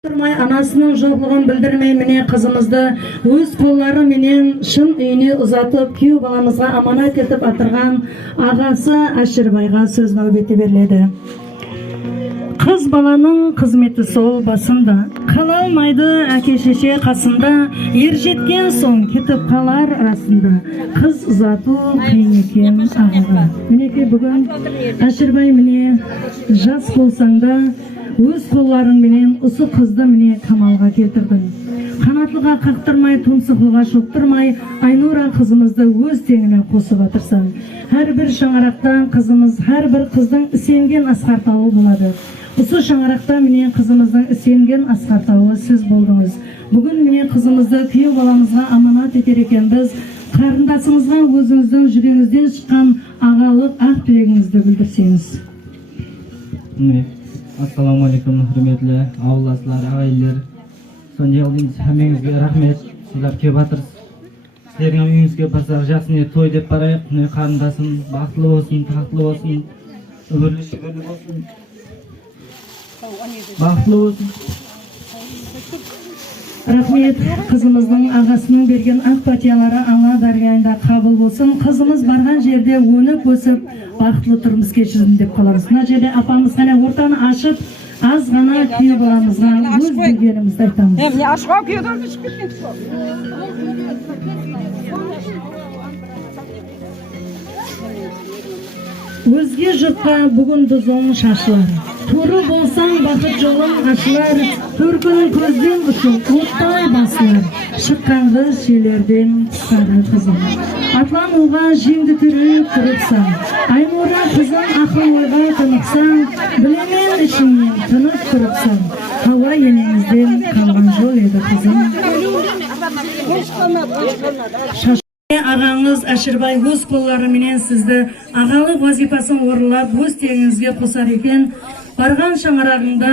Тұрмай анасының жоғлығын білдірмей міне қызымызды өз қоллары менен шын үйіне ұзатып күйеу баламызға аманат етіп атырған ағасы Әшірбайға сөз нәубеті беріледі. Қыз баланың қызметі сол басында, қала алмайды әке шеше қасында, ер жеткен соң кетіп қалар арасында. Қыз ұзату қиын екен ағаға. Мінекей бүгін Әшірбай міне жас болсаң да өз қолларыңменен осы қызды міне қамалға келтірдің. Қанатлыға қақтырмай, тұмсықлыға шоқтырмай, Айнура қызымызды өз теңіне қосып атырсаң. Әрбір шаңырақтан қызымыз, әрбір қыздың ісенген асқар тауы болады. Осы шаңырақта міне қызымыздың ісенген асқар тауы сіз болдыңыз. Бүгін міне қызымызды күйеу баламызға аманат етер екенбіз. Қарындасыңызға өзіңіздің жүрегіңізден шыққан ағалық ақ тілегіңізді білдірсеңіз. Assalamu alaikum, hürmetli avlaslar, ağaylar. Son geldiniz, hemingizge rahmet. Sizler kelip atırız. Sizlerin uyingizge barsaq jasını toy dep barayıq. Qarindasın, baxtlı olsun, taxtlı olsun. Ömürlü şükürlü olsun. Baxtlı olsun. Рахмет, қызымыздың ағасының берген ақ патиялары аңа дарияйында қабыл болсын. Қызымыз барған жерде өніп өсіп, бақытлы тұрмыс кешірін деп қаламыз. Мына жерде апамыз ғана ортаны ашып, аз ғана күйеу баламызға өз білгенімізді айтамыз. Ашқа күйеуден ішіп кеткен. Өзге жұртқа бүгін дүзоң шашылар. Туры болсаң бақыт жолың ашылар, төркінің көзден ұшыл оттай басылар, шыққанғы шелерден сары қызым. Атлануға жеңді түріп тұрыпсаң, Айнура қызым ақыл ойға тынықсаң, білемен ішіңнен тынып тұрыпсаң, хауа енеңізден қалған жол еді қызым. Ағаңыз Әшірбай өз қоллары менен сізді ағалық вазипасын орындап өз теңіңізге қосар екен. Барған шаңырағыңда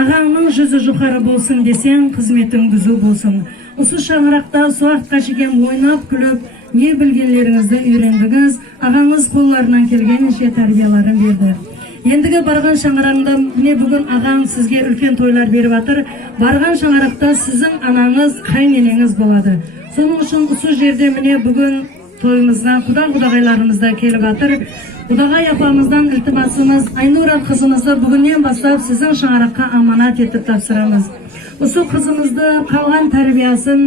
ағаңның жүзі жұқары болсын десең, қызметің дүзу болсын. Осы шаңырақта суаққа шекем ойнап күліп, не білгенлеріңізді үйрендіңіз, ағаңыз қолларынан келгенше тәрбияларын берді. Ендігі барған шаңырағында міне бүгін ағаң сізге үлкен тойлар беріп атыр. Барған шаңырақта сіздің анаңыз, қайненеңіз болады. Соның үшін осы жерде міне бүгін тойымызға құда-құдағайларымызда келіп атыр. Құдағай апамыздан ілтимасымыз, Айнура қызымызды бүгіннен бастап сіздің шаңыраққа аманат етіп тапсырамыз. Осы қызымызды қалған тәрбиясын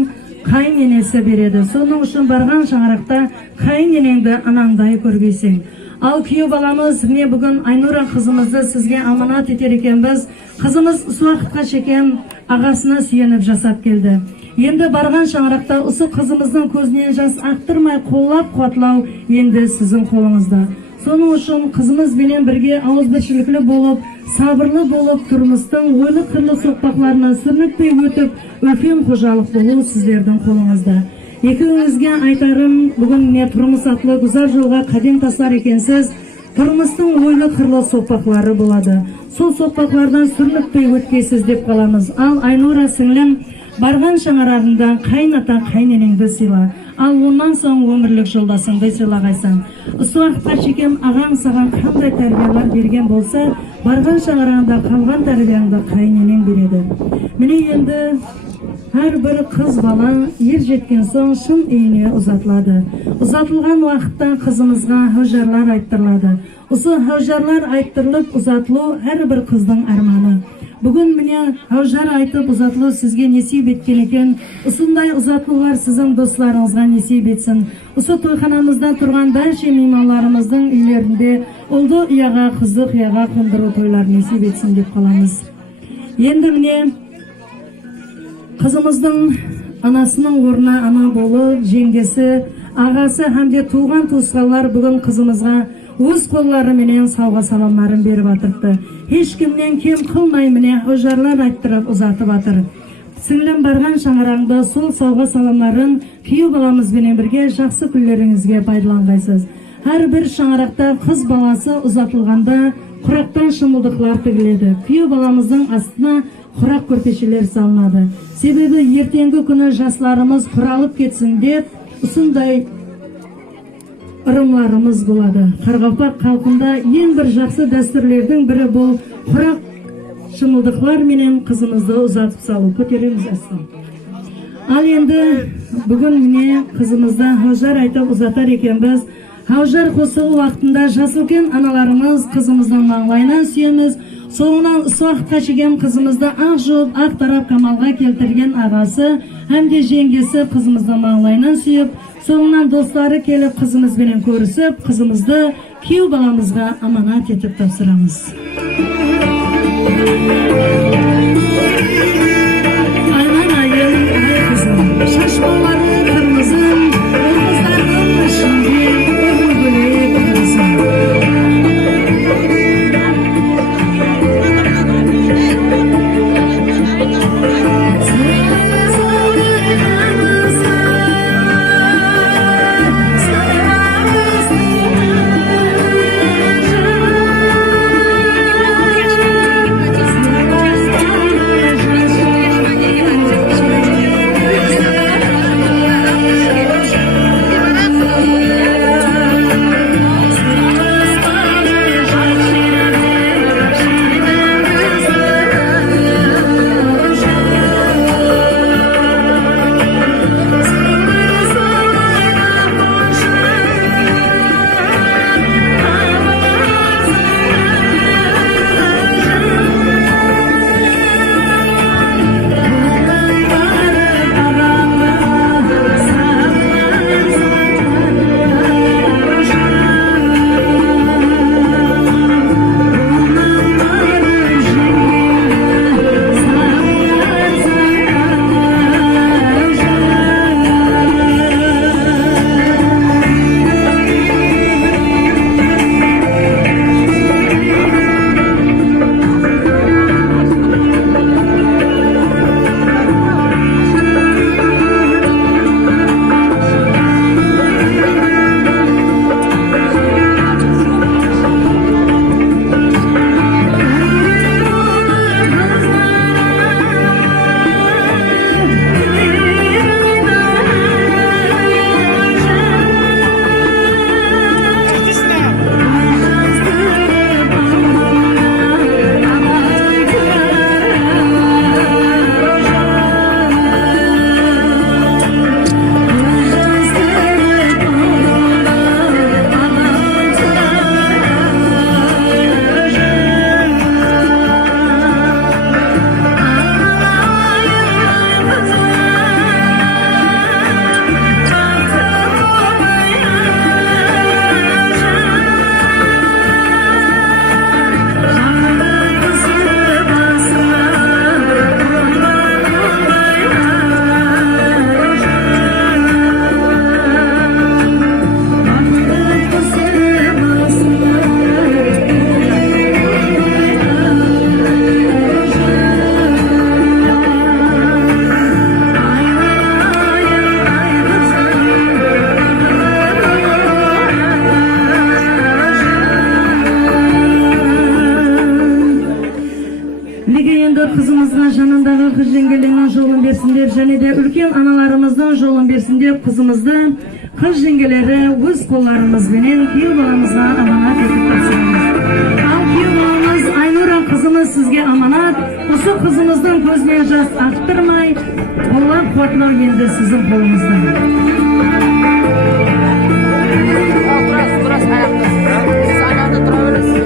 қайненесі береді. Соның үшін барған шаңырақта қайненеңді анаңдай көргейсің. Ал күйеу баламыз міне бүгін Айнура қызымызды сізге аманат етер екенбіз. Қызымыз суақытқа шекем ағасына сүйеніп жасап келді. Енді барған шаңырақта осы қызымыздың көзінен жас ақтырмай қоллап қуатлау енді сіздің қолыңызда. Соның үшін қызымыз менен бірге ауызбіршіліклі болып, сабырлы болып, тұрмыстың ойлы қырлы соқпақларынан сүрінікпей өтіп, үлкен қожалық болу сіздердің қолыңызда. Екеуіңізге айтарым, бүгін не тұрмыс атлы гүзар жолға қадем тасар екенсіз, тұрмыстың ойлы қырлы соқпақлары болады. Сол соқпақлардан сүрінікпей өткейсіз деп қаламыз. Ал Айнура сіңлім, барған шаңырағында қайната қайненеңді сыйла. Ал онан соң өмірлік жолдасыңды сыйлағайсың. Осы уақытқа шекем ағаң саған қандай тәрбиялар берген болса, барған шаңырағында қалған тәрбияңды қайненең береді. Міне енді әрбір қыз бала ер жеткен соң шын үйіне ұзатылады. Ұзатылған уақытта қызымызға хаужарлар айттырылады. Осы хаужарлар айттырылып ұзатылу әрбір қыздың арманы. Бүгін міне хаужар айтып ұзатылу сізге несип еткен екен. Осындай ұзатылулар сіздің достарыңызға несип етсін. Осы тойханамызда тұрған бәрше меймандарымыздың үйлерінде ұлды ұяға, қызды қияға қондыру тойлар несип етсін деп қаламыз. Енді міне қызымыздың анасының орнына ана болып, жеңгесі, ағасы һәмде туған туысқандар бүгін қызымызға өз қоллары менен сауға саламларын беріп атырды. Ешкімнен кем қылмай міне хаужарлар айттырып ұзатып атыр. Сіңлім барған шаңырағында сол сауға саламларын күйеу баламызбенен бірге жақсы күндеріңізге пайдаланғайсыз. Әрбір шаңырақта қыз баласы ұзатылғанда құрақтан шымылдықлар тігіледі. Күйеу баламыздың астына құрақ көрпешелер салынады. Себебі ертеңгі күні жастарымыз құралып кетсін деп осындай ырымларымыз болады. Қарғалпақ халқында ең бір жақсы дәстүрлердің бірі бұл құрақ шымылдықлар менен кызымызды узатып салуу. Көтеремиз астын. Ал енді бүгін міне кызымызды Хажар айтып узатар экенбиз. Хажар косуу убактында жас үлкен аналарымыз кызымыздын маңлайынан сүйөмүз. Соңынан уақытқа чеген кызымызды ак жууп, ак тарап камалга келтирген агасы hamda жеңгесі кызымыздын маңлайынан сүйүп, соңынан достары келип кызымыз менен көрүсүп, кызымызды күйөө баламызга аманат етип тапсырамыз. Айнан айым, ай кызым, шашмалары кырмызым, кыздардын ишинде өгүлгүлөп кызым. Kızımızın жанындағы kız жеңгелерінің жолын берсіндер, және де үлкен аналарымыздың жолын берсіндер, kızımızды kız жеңгелері өз қолдарымызбенен күйеу баламызға аманат етіп тапсырамыз. Ал күйеу баламыз Айнура kızımız sizге аманат, осы kızımыздың көзіне жас ақтырмай, қолап қуатлау енді сіздің қолыңызда. Burası ayakta. Ayakta durabilirsin.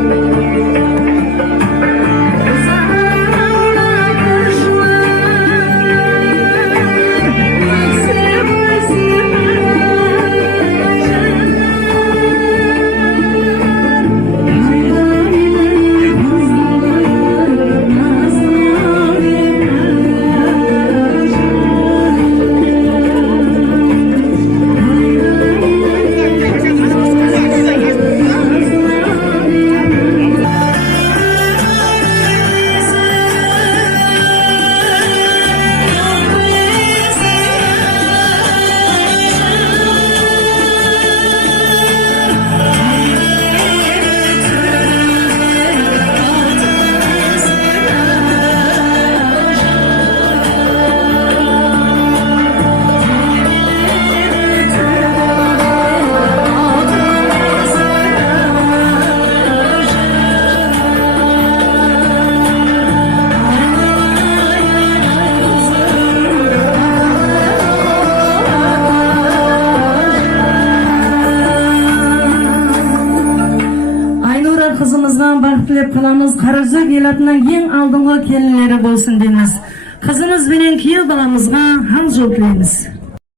kızımızdan baxt tilep kalamız. Karagözök elatından en aldığınғы kelinleri bolsun deymiz. Kızımız bilen kuyov balamızga ham jol tilaymiz.